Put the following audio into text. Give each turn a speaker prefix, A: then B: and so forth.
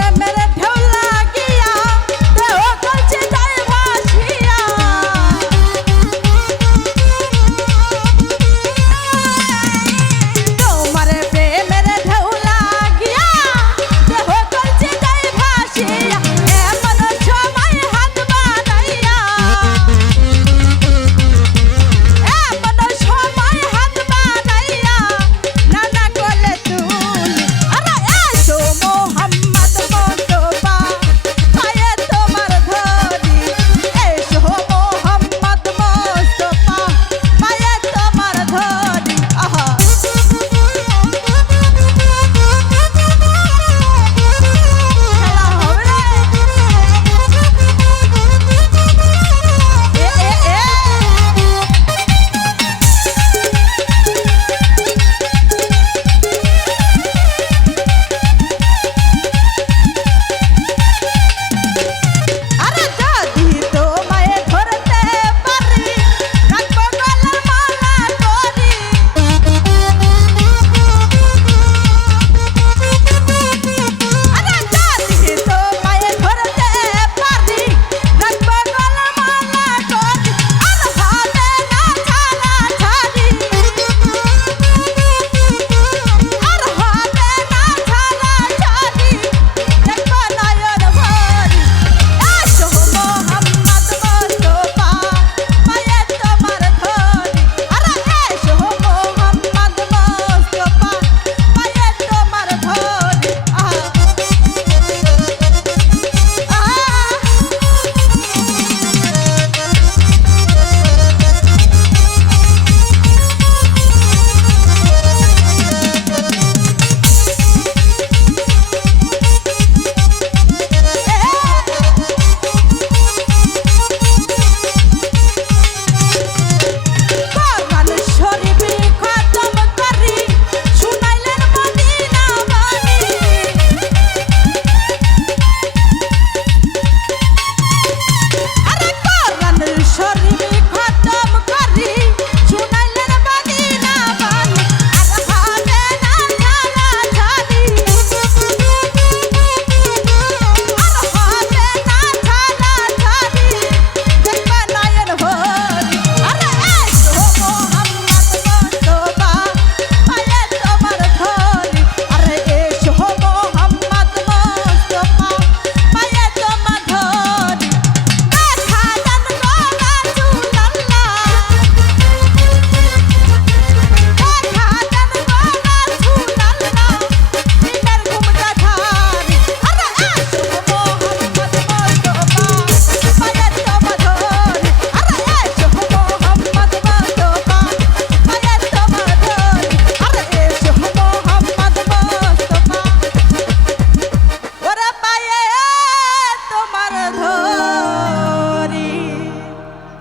A: I met